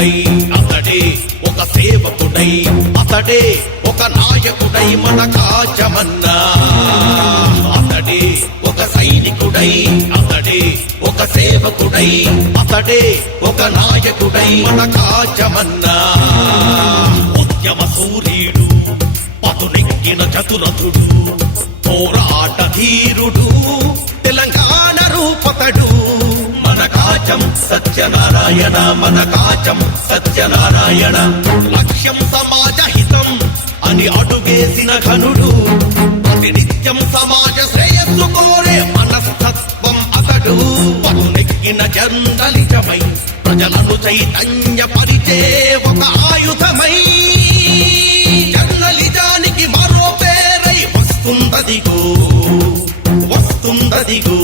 సైనికుడై అతడే ఒక సేవకుడై అతడే ఒక నాయకుడై మన కాచమన్నా. అతడే ఒక సైనికుడై అతడే ఒక సేవకుడై అతడే ఒక నాయకుడై మన కాచమన్నా. ఉద్యమ సూర్యుడు పదునెక్కిన చతురథుడు పోరాట ధీరుడు తెలంగాణ రూపతడు మన కాచం సత్యనారాయణ మన కాచం సత్యనారాయణ. లక్ష్యం సమాజ హితం అని అడుగేసిన ఘనుడు ప్రతినిత్యం సమాజ శ్రేయస్సు కోరే మనస్తత్వం అతడు. పదునెక్కిన జర్నలిజమై ప్రజలను చైతన్య పరిచే ఒక ఆయుధమై జర్నలిజానికి మరో పేరై వస్తుందదిగో వస్తుందదిగో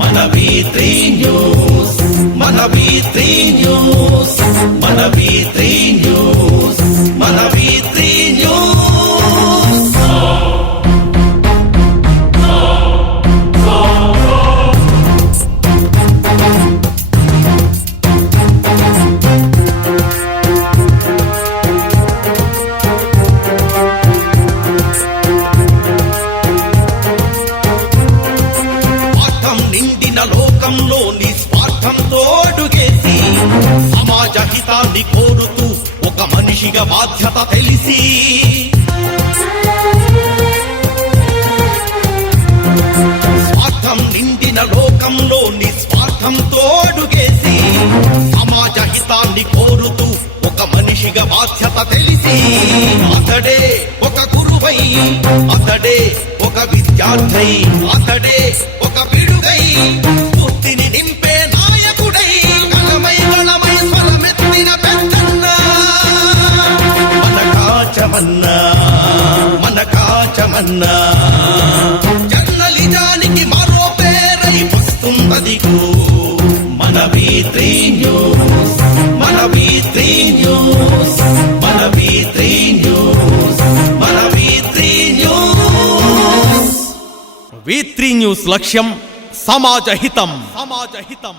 మన V3 న్యూస్ మన V3 న్యూస్ మన V3 న్యూస్ మన V3 న్యూస్. లోకంలో నిస్వార్థంతో అడుగేసి సమాజ హితాన్ని కోరుతూ ఒక మనిషిగా బాధ్యత తెలిసి స్వార్థం నిండిన లోకంలో నిస్వార్థంతో అడుగేసి సమాజ హితాన్ని కోరుతూ ఒక మనిషిగా బాధ్యత తెలిసి అతడే ఒక గురువై అతడే ఒక విద్యార్థి అతడే ఒక పిడుగై స్ఫూర్తిని నింపే నాయకుడై గళమై గళమై స్వరమెత్తిన పెద్దన్నా మన కాచమన్నా మన కాచమన్నా. జర్నలిజానికి మరో పేరై వస్తుందదిగో మన V3 న్యూస్ మన V3 న్యూస్ మన V3 న్యూస్ మన V3 న్యూస్. V3 న్యూస్ లక్ష్యం సమాజ హితం సమాజ హితం.